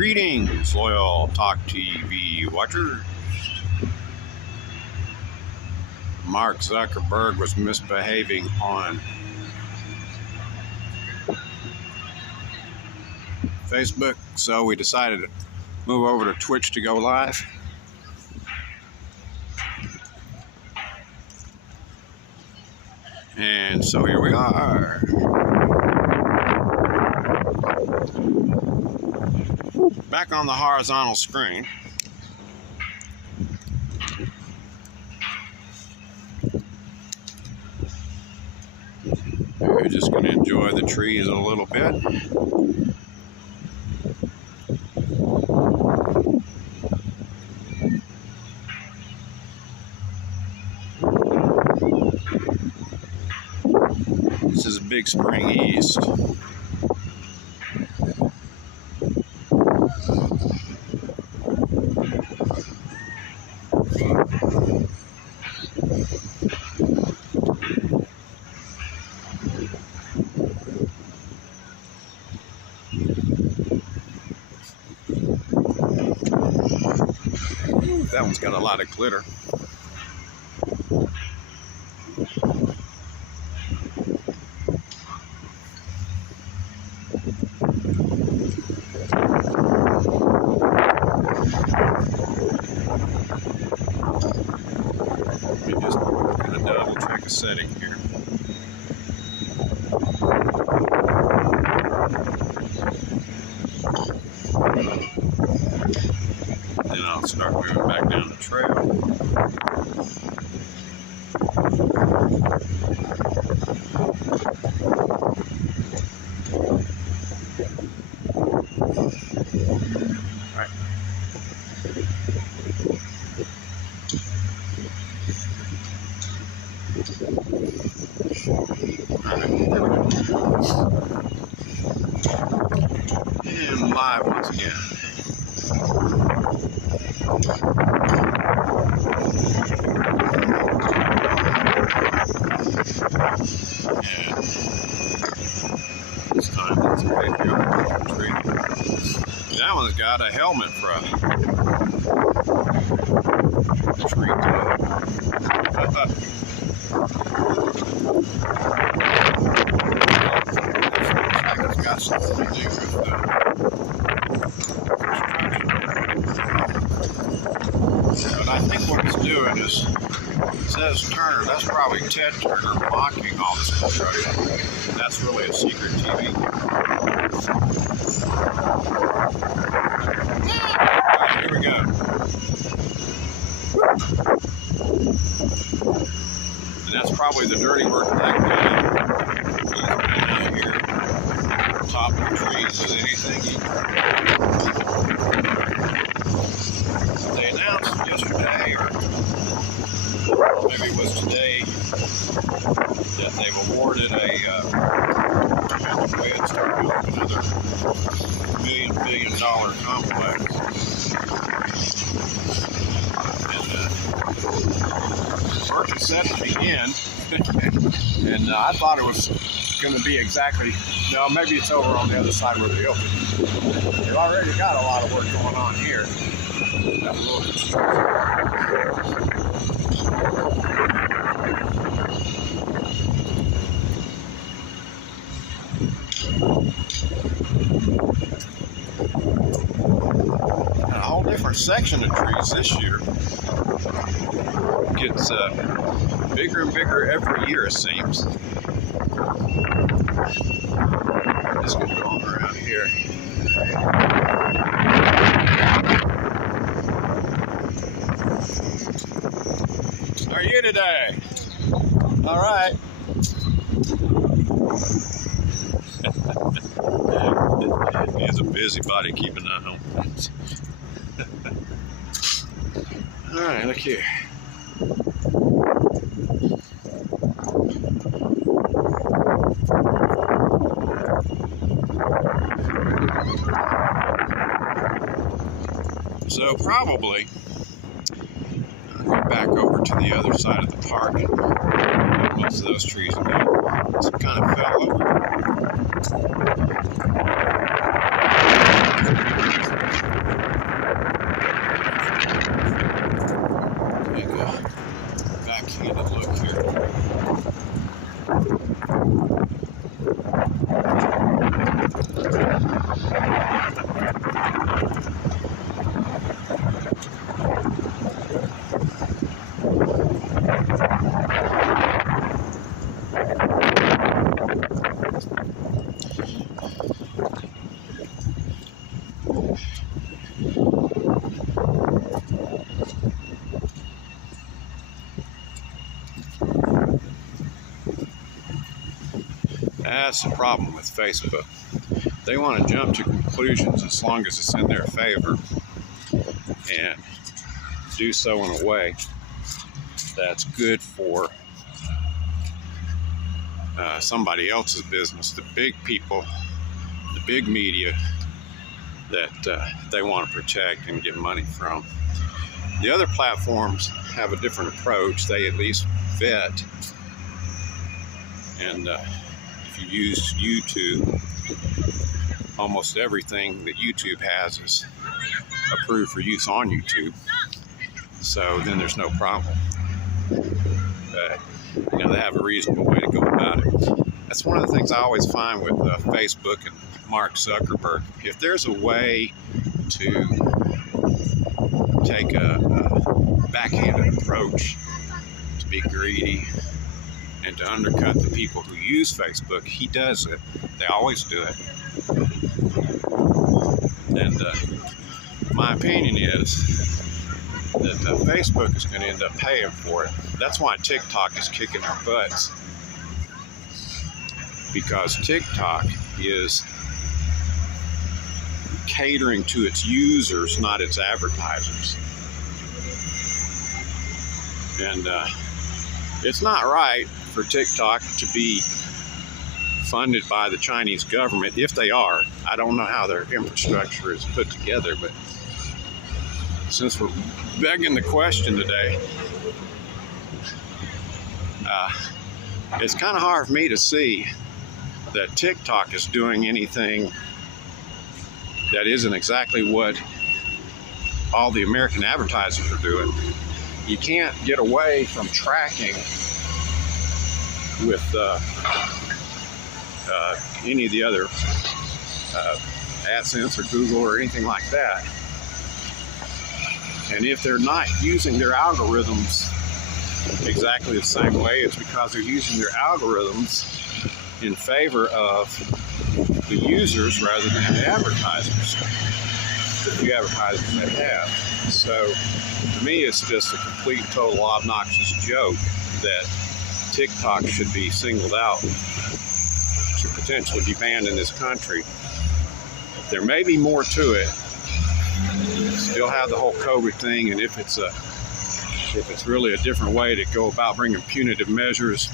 Greetings, loyal Talk TV watchers. Mark Zuckerberg was misbehaving on Facebook, so we decided to move over to Twitch to go live. And so here we are. Back on the horizontal screen. We're just going to enjoy the trees a little bit. This is Big Spring East. That one's got a lot of glitter. Let me just kind of double check a setting here. Then I'll start moving back down the trail. All right. And live once again. And this time it's a big tree. That one's got a helmet for a tree top. It's got something to do with but I think what it's doing is, it says Turner, that's probably Ted Turner mocking all this construction. That's really a secret TV. Alright, here we go. And that's probably the dirty work of that guy. He's been out here, top of the trees with anything he can. They announced yesterday, or maybe it was today, that they've awarded a go ahead and start building another $1 billion complex. And first it said to begin, and I thought it was going to be exactly, no, maybe it's over on the other side where they opened. They've already got a lot of work going on here. Got a little construction. And a whole different section of trees this year. Gets bigger and bigger every year, it seems. Just gonna go on around here. How are you today? All right. He's a busybody keeping an eye on things. All right, look here. So probably I'll go back over to the other side of the park and most of those trees just kind of fell over. That's the problem with Facebook. They want to jump to conclusions as long as it's in their favor, and do so in a way that's good for somebody else's business, the big people, the big media that they want to protect and get money from. The other platforms have a different approach. They at least vet, and if you use YouTube, almost everything that YouTube has is approved for use on YouTube, so then there's no problem. But they have a reasonable way to go about it. That's one of the things I always find with Facebook and Mark Zuckerberg. If there's a way to take a backhanded approach, to be greedy, and to undercut the people who use Facebook, he does it. They always do it. And my opinion is that Facebook is going to end up paying for it. That's why TikTok is kicking our butts, because TikTok is catering to its users, not its advertisers. And it's not right for TikTok to be funded by the Chinese government, if they are. I don't know how their infrastructure is put together, but since we're begging the question today, it's kind of hard for me to see that TikTok is doing anything that isn't exactly what all the American advertisers are doing. You can't get away from tracking with any of the other AdSense or Google or anything like that. And if they're not using their algorithms exactly the same way, it's because they're using their algorithms in favor of the users rather than the advertisers, the few advertisers they have. So to me, it's just a complete and total obnoxious joke that TikTok should be singled out to potentially be banned in this country. There may be more to it. Still have the whole COVID thing, and if it's really a different way to go about bringing punitive measures,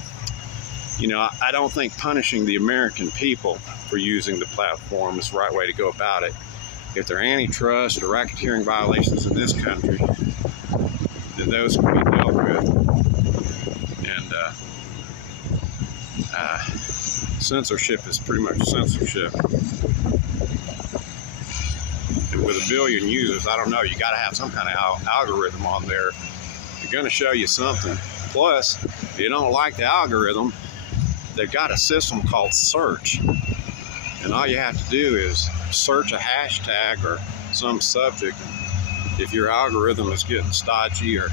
I don't think punishing the American people for using the platform is the right way to go about it. If there are antitrust or racketeering violations in this country, then those can be dealt with. And censorship is pretty much censorship. And with 1 billion users, I don't know, you got to have some kind of algorithm on there. They're going to show you something. Plus, if you don't like the algorithm, they've got a system called search. And all you have to do is search a hashtag or some subject. If your algorithm is getting stodgy, or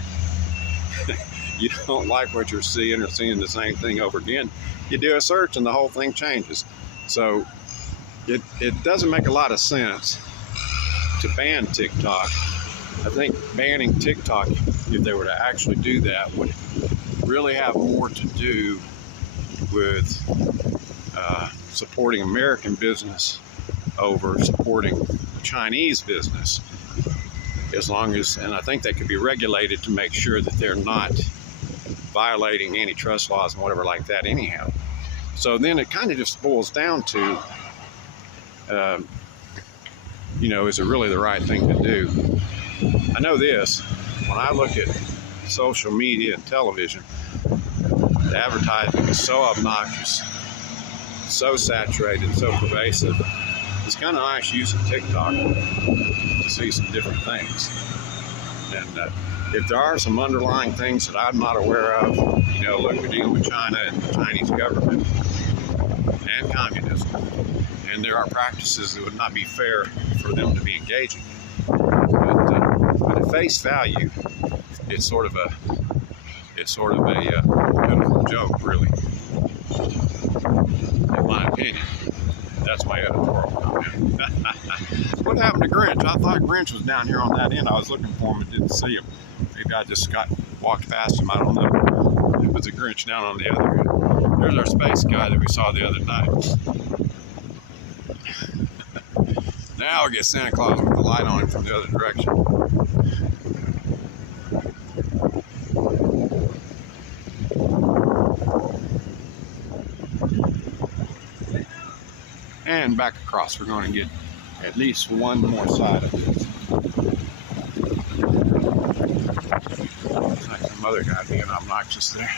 you don't like what you're seeing or seeing the same thing over again, you do a search and the whole thing changes. So it doesn't make a lot of sense to ban TikTok. I think banning TikTok, if they were to actually do that, would really have more to do with supporting American business over supporting Chinese business. As long as, and I think they could be regulated to make sure that they're not violating antitrust laws and whatever like that anyhow. So then it kind of just boils down to, is it really the right thing to do? I know this, when I look at social media and television, the advertising is so obnoxious, so saturated, so pervasive. It's kind of nice using TikTok to see some different things. And if there are some underlying things that I'm not aware of, look, we're dealing with China and the Chinese government and communism and there are practices that would not be fair for them to be engaging. But at face value, it's sort of a pitiful joke, really. In my opinion, that's my editorial comment. What happened to Grinch? I thought Grinch was down here on that end. I was looking for him and didn't see him. Maybe I just walked past him. I don't know. It was a Grinch down on the other end. There's our space guy that we saw the other night. Now we get Santa Claus with the light on him from the other direction. And back across, we're going to get at least one more side of it. Looks like some other guy being obnoxious there.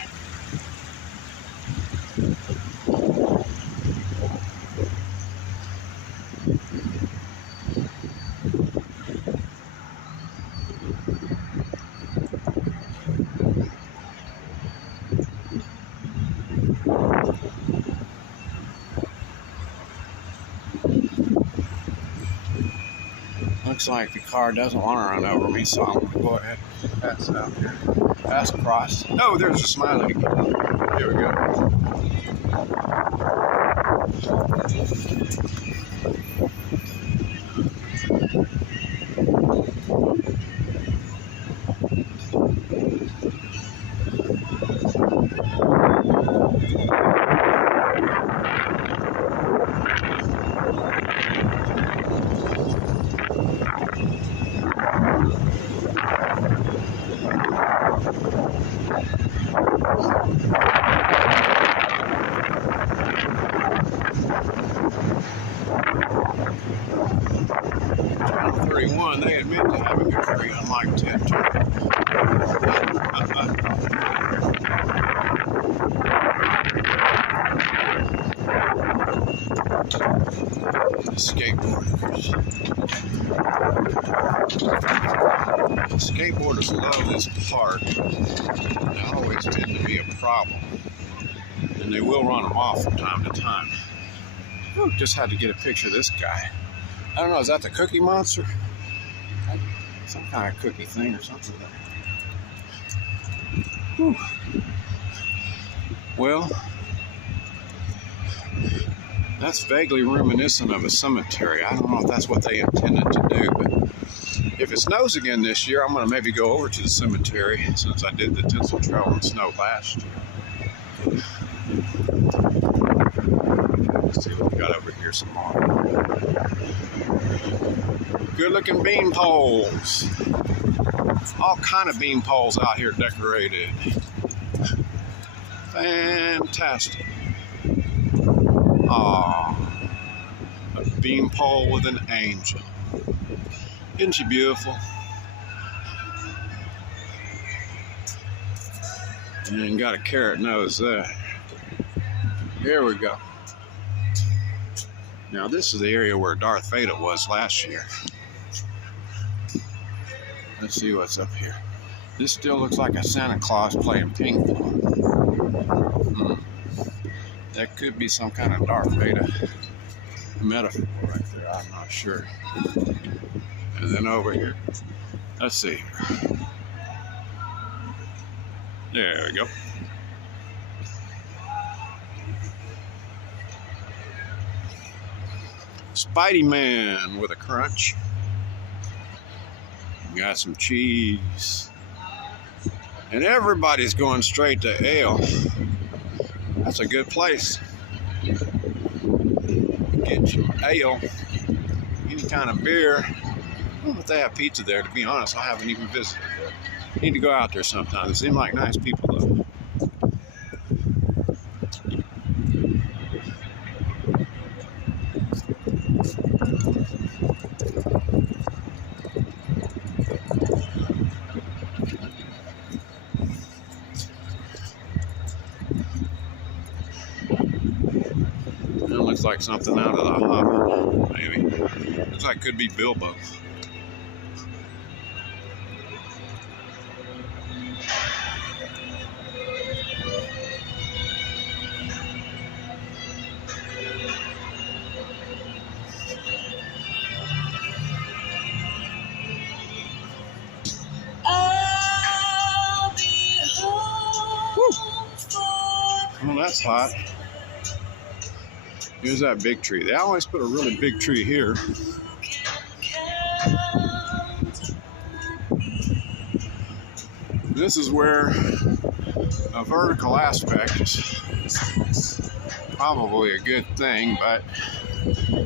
Looks like the car doesn't want to run over me, so I'm going to go ahead and pass out here. Pass across. Oh, there's a smiley. Here we go. Channel 31, they admit to having a tree, unlike 10. Skateboarders love this park. They always tend to be a problem, and they will run them off from time to time. Whew, just had to get a picture of this guy. I don't know, is that the Cookie Monster? Some kind of cookie thing or something. Whew. Well, that's vaguely reminiscent of a cemetery. I don't know if that's what they intended to do, but if it snows again this year, I'm going to maybe go over to the cemetery since I did the Tinsen Trail in snow last year. Let's see what we got over here some more. Good looking bean poles. All kind of bean poles out here decorated. Fantastic. Ah, a bean pole with an angel. Isn't she beautiful? And got a carrot nose there. Here we go. Now this is the area where Darth Vader was last year. Let's see what's up here. This still looks like a Santa Claus playing ping pong. That could be some kind of Darth Vader metaphor right there. I'm not sure. And then over here, let's see. There we go. Spidey Man with a crunch. Got some cheese. And everybody's going straight to ale. That's a good place. Get some ale, any kind of beer. I don't know if they have pizza there, to be honest. I haven't even visited there. Need to go out there sometime. They seem like nice people, though. It looks like something out of the Hobbit, maybe. Looks like it could be Bilbo. that's hot. Here's that big tree. They always put a really big tree here. This is where a vertical aspect is probably a good thing, but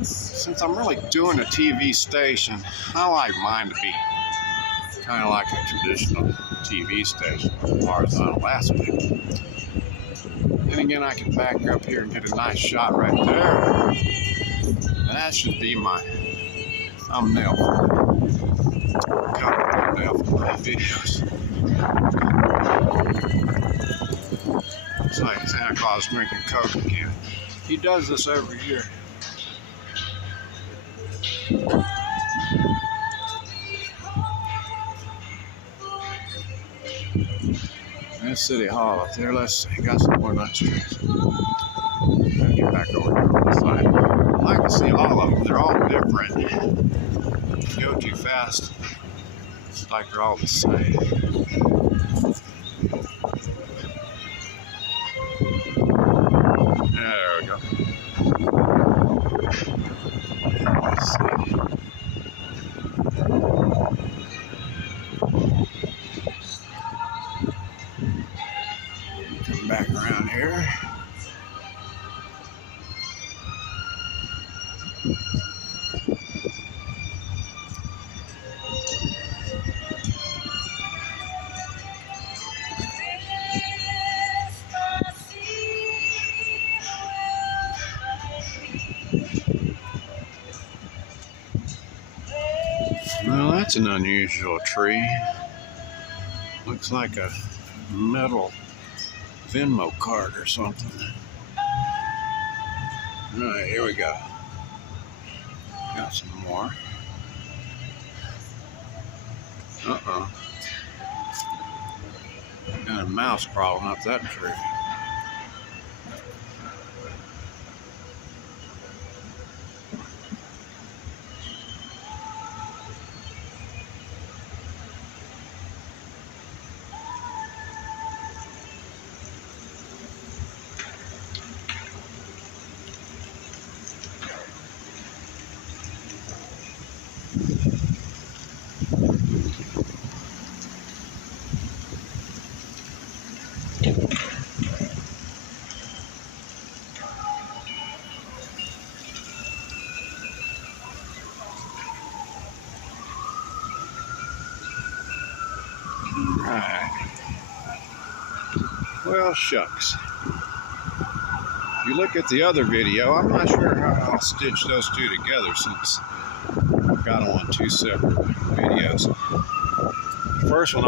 since I'm really doing a TV station, I like mine to be kind of like a traditional TV station, horizontal aspect. Then again, I can back up here and get a nice shot right there. And that should be my thumbnail for my videos. It's like Santa Claus drinking Coke again. He does this every year. There's City Hall up there. Let's see. Got some more nice trees. Gotta get back over here on the side. I like to see all of them. They're all different. If you go too fast, it's like they're all the same. There we go. Let's see. Come back around here. Well, that's an unusual tree. Looks like a metal Venmo card or something. All right, here we go. Got some more. Uh-oh. Got a mouse crawling up that tree. Right. Well, shucks. If you look at the other video, I'm not sure how I'll stitch those two together since I've got them on two separate videos. The first one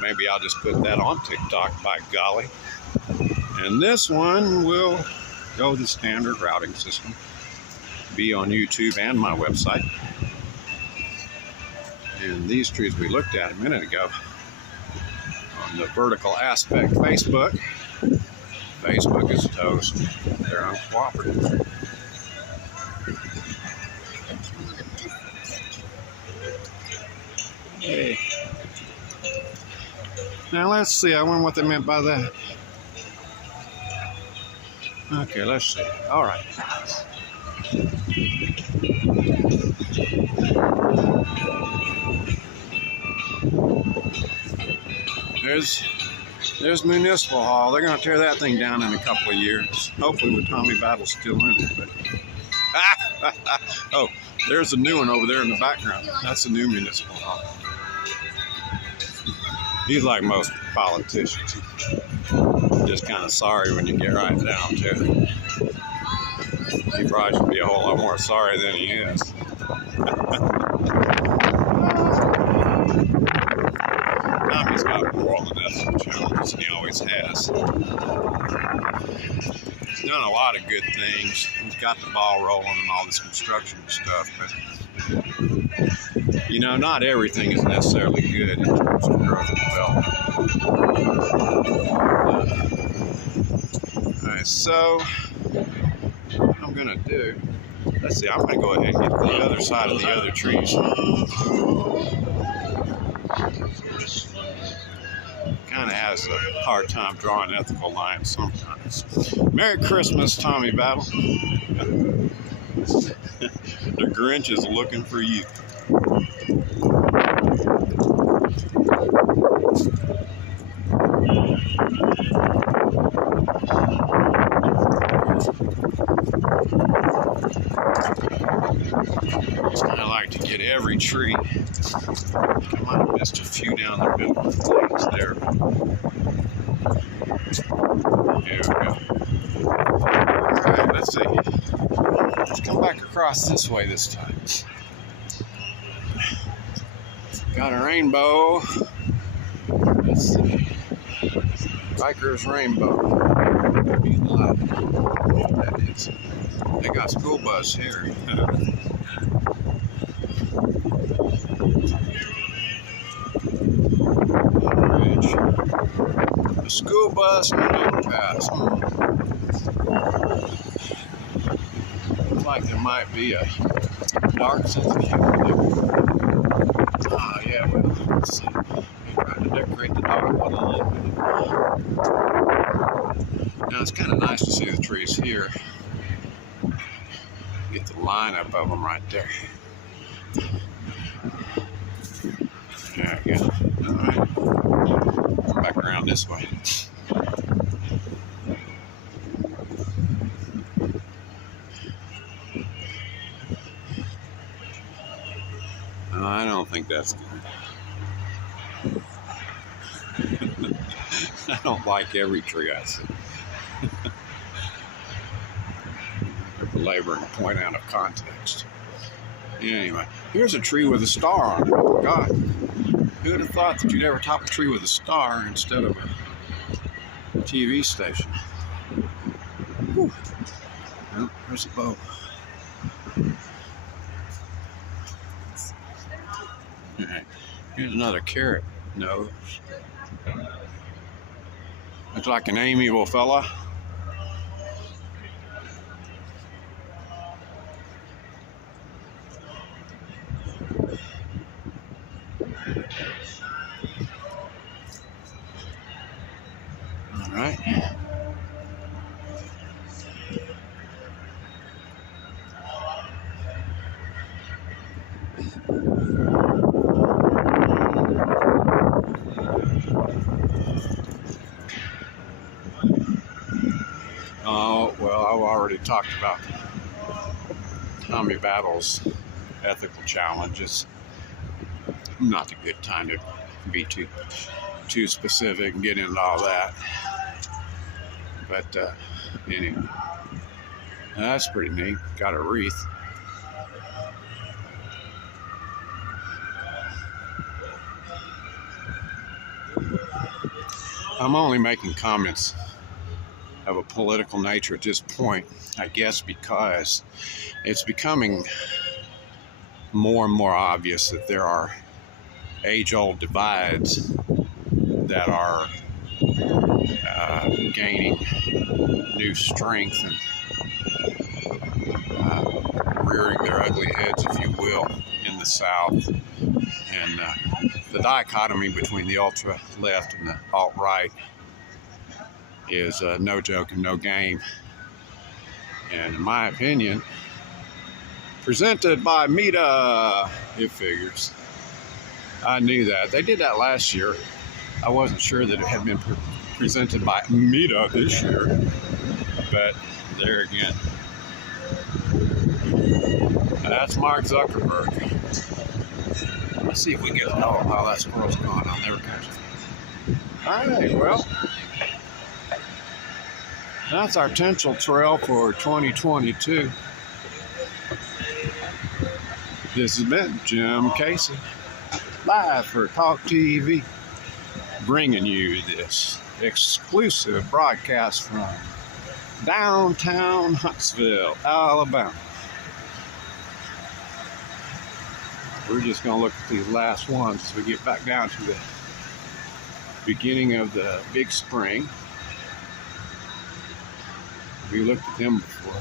maybe I'll just put that on TikTok, by golly. And this one will go the standard routing system, be on YouTube and my website. And these trees we looked at a minute ago on the vertical aspect Facebook. Facebook is toast. They're uncooperative. Hey. Now let's see. I wonder what they meant by that. Okay, let's see. All right. There's Municipal Hall. They're going to tear that thing down in a couple of years. Hopefully with Tommy Battle's still in it. But oh, there's a new one over there in the background. That's the new Municipal Hall. He's like most politicians. Just kind of sorry when you get right down to it. He probably should be a whole lot more sorry than he is. Tommy's got more than enough challenges, and he always has. He's done a lot of good things. He's got the ball rolling and all this construction stuff, but you know, not everything is necessarily good in terms of growth and development. All right, so what I'm gonna do, let's see, I'm gonna go ahead and get the other side of the other trees. kind of has a hard time drawing ethical lines sometimes. Merry Christmas, Tommy Battle. The Grinch is looking for you. I like to get every tree. I might have missed a few down the middle of the lanes there. There we go. Alright, let's see. Let's come back across this way this time. Got a rainbow. Let's see. Biker's rainbow. That is. They got school bus here. The school bus and an overpass. Looks like there might be a dark sense of humor there. Ah, yeah, well, let's see. They're trying to decorate the dark one a little bit. Now, it's kind of nice to see the trees here. Get the lineup of them right there. There we go. All right. Back around this way. No, I don't think that's good. I don't like every tree I see. Laboring to point out of context. Anyway, here's a tree with a star on it. Oh, God. Who would have thought that you'd ever top a tree with a star instead of a TV station? Whew. Well, there's a boat. All right. Here's another carrot nose. Looks like an amiable fella. All right. Oh, well, I've already talked about Tommy Battle's ethical challenges. Not a good time to be too specific and get into all that. But anyway, that's pretty neat. Got a wreath. I'm only making comments of a political nature at this point, I guess, because it's becoming more and more obvious that there are age-old divides that are gaining new strength and rearing their ugly heads, if you will, in the South. And the dichotomy between the ultra-left and the alt-right is no joke and no game. And in my opinion, presented by Meta, it figures. I knew that. They did that last year. I wasn't sure that it had been presented by Meta this year, but there again. And that's Mark Zuckerberg. Let's see if we get while that squirrel's going on. There we go. All right, well, that's our potential trail for 2022. This has been Jim Casey, live for Talk TV, bringing you this exclusive broadcast from downtown Huntsville, Alabama. We're just going to look at these last ones as we get back down to the beginning of the big spring. We looked at them before.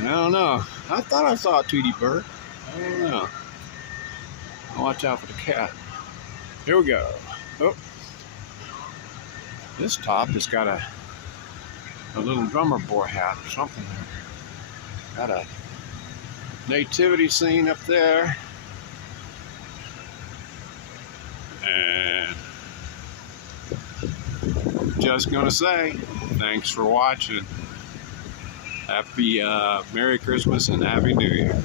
I don't know. I thought I saw a Tweety bird. I don't know. Watch out for the cat. Here we go. Oh. This top has got a little drummer boy hat or something. Got a nativity scene up there. And just gonna say, thanks for watching. Happy Merry Christmas and Happy New Year.